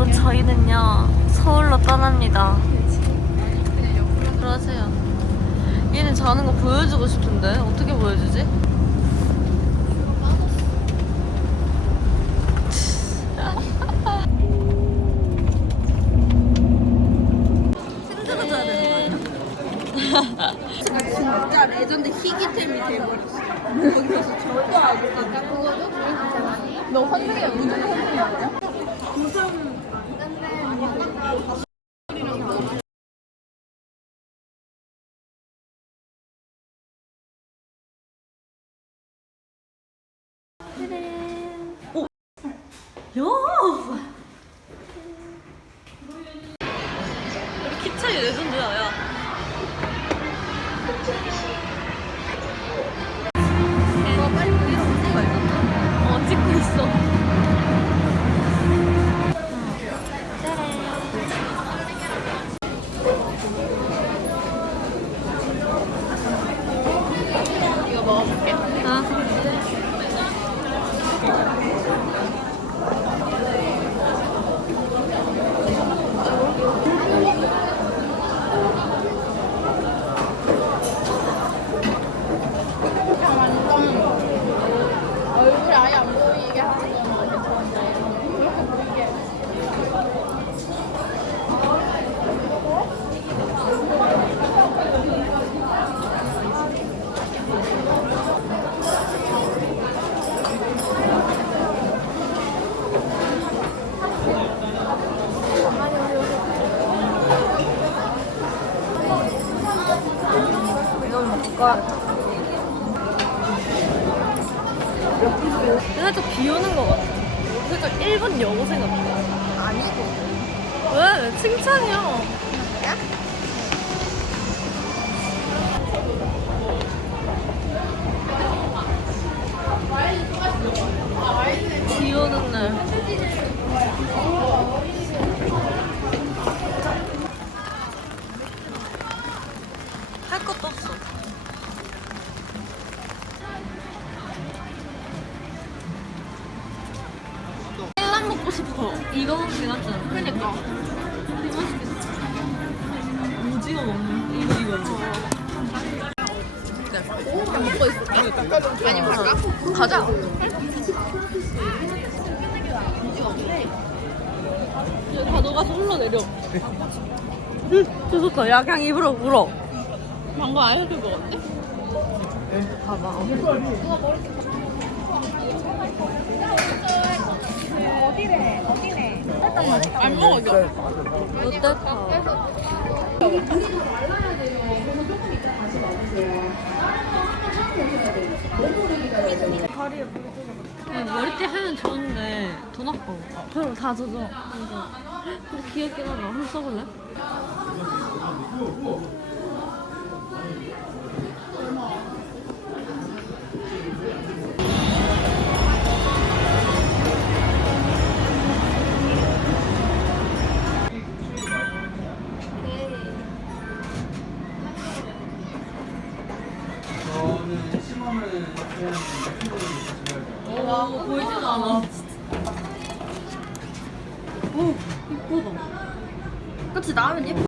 여러분 저희는요 서울로 떠납니다. 그러세요. 얘는 자는 거 보여주고 싶은데 어떻게 보여주지? 진짜 레전드 희귀템이 돼버렸어. 거기서 절대 안 돼. 너 환승이야? 무슨 환승이야? 오! 야! 차이 레전드야, 야. 먹고 가야겠다. 살짝 비 오는 것 같아. 살짝 일본 여고생 같아. 아니고. 왜? 칭찬이야. 먹고 싶어. 이거 먹긴 하잖아. 그러니까. 오징어 먹는 이거 이거 이거. 그냥 먹고 있을까? 아니 갈까? 가자. 이제 다 녹아서 흘러내려. 응, 좋다. 야, 그냥 입으로 물어. 방금 아예 그 먹었네? 봐봐. 안 먹어 이거. 롯데타. 야, 머리띠 하면 좋은데 돈 아까워. 그럼 다 젖어. 근데 귀엽긴 하다. 한번 써볼래? 와, 보이지도 않아. 오, 이쁘다. 그치 나오면 예뻐.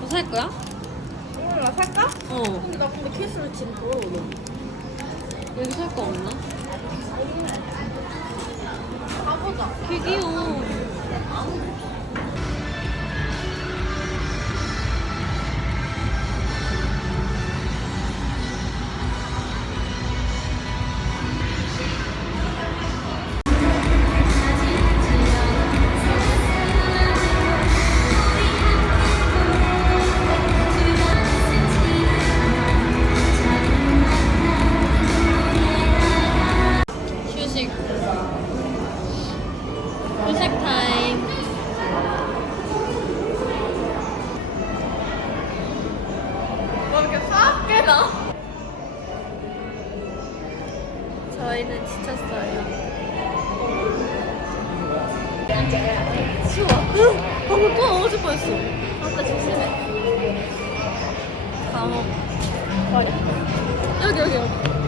너살 거야? 몰라 살까? 어. 근데 나 근데 케이스를 지금 돌아오려. 여기 살 거 없나? 가보자. 되게 귀여워. 저희는 지쳤어요. 추워. 방금 또 넘어질 뻔했어. 아까 조심해. 감옥. 여기 여기 여기.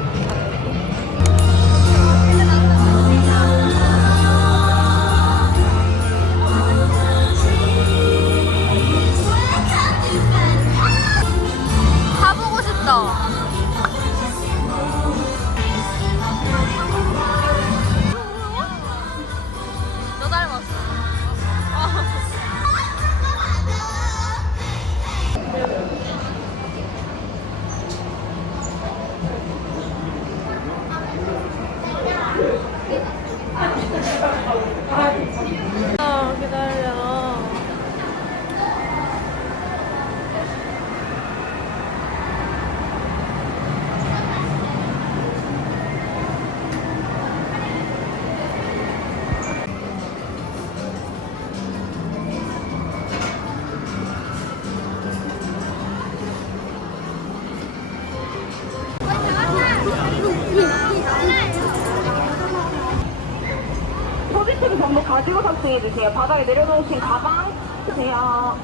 가지고 탑승해 주세요. 바닥에 내려놓으신 가방 주세요.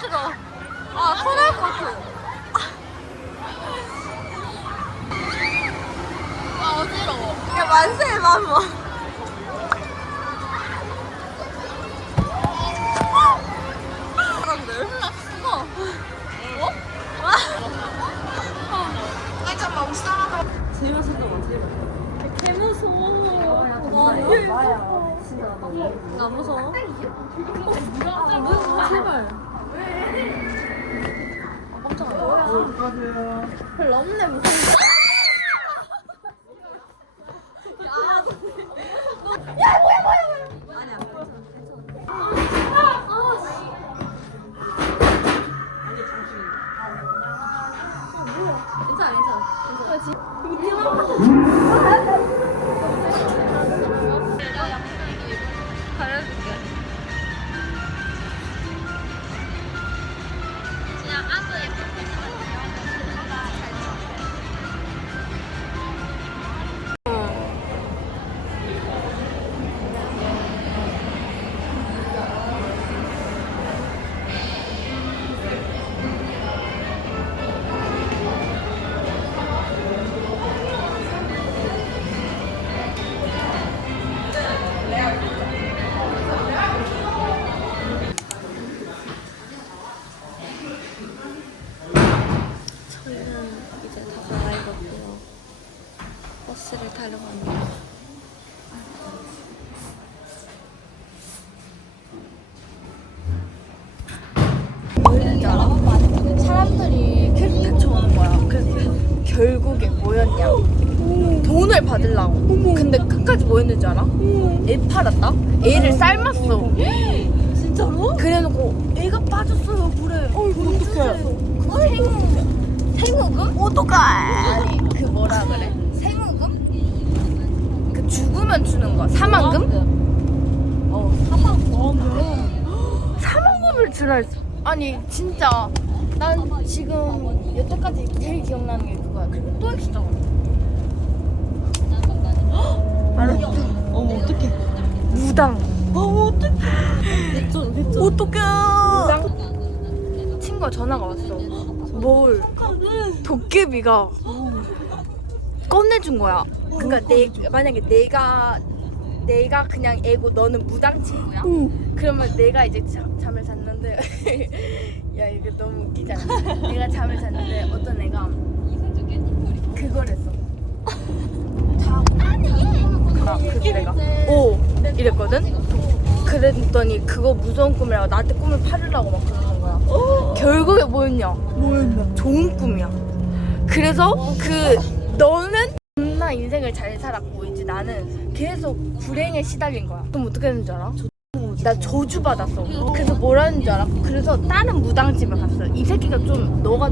싫어. 아, 토날 것 같아. 아, 어지러워. 야, 만세, 마마. 제일 맛있는 거 같아. 개 무서워. 와, 진짜. 나 무서워. 무서워, 제발. 아, 깜짝이야. 별로 없네, 무슨. 괜찮아, 아. 버스를 타러 갑니다. 뭐였는지 알아? 사람들이 계속 대처오는 거야. 그래서 결국에 뭐였냐? 돈을 받으려고. 근데 끝까지 뭐였는지 알아? 애 팔았다? 애를 삶았어. 진짜로? 그래놓고 애가 빠졌어요 물에. 어이구 어떡해. 그 생후금. 생후금? 어떡해. 아니 그 뭐라 그래? 죽으면 주는 거야. 사망금? 어 사망금. 사망금을 주라 했어. 아니 진짜 난 지금 여태까지 제일 기억나는 게 그거야. 그리고 또 있어. 알았어. 어머, 어떡해. 무당. 어머, 어떡해. 어떡해. 친구가 전화가 왔어. 뭘? 도깨비가 꺼내준 거야. 그러니까 내 만약에 내가 내가 그냥 애고 너는 무당 친구야. 그러면 내가 이제 자, 잠을 잤는데 야 이거 너무 웃기잖아. 내가 잠을 잤는데 어떤 애가 그걸 했어. 자고 자 그래서 내가 오 이랬거든. 그랬더니 그거 무서운 꿈이라고 나한테 꿈을 팔으려고 막 그러는 거야. 결국에 뭐였냐? 뭐였냐? 좋은 꿈이야. 그래서 그 인생을 잘 살았고 이제 나는 계속 불행에 시달린 거야. 그럼 어떻게 되는 줄 알아? 나 저주 받았어. 그래서 뭐라는 줄 알아? 그래서 다른 무당집에 갔어. 이 새끼가 좀 너가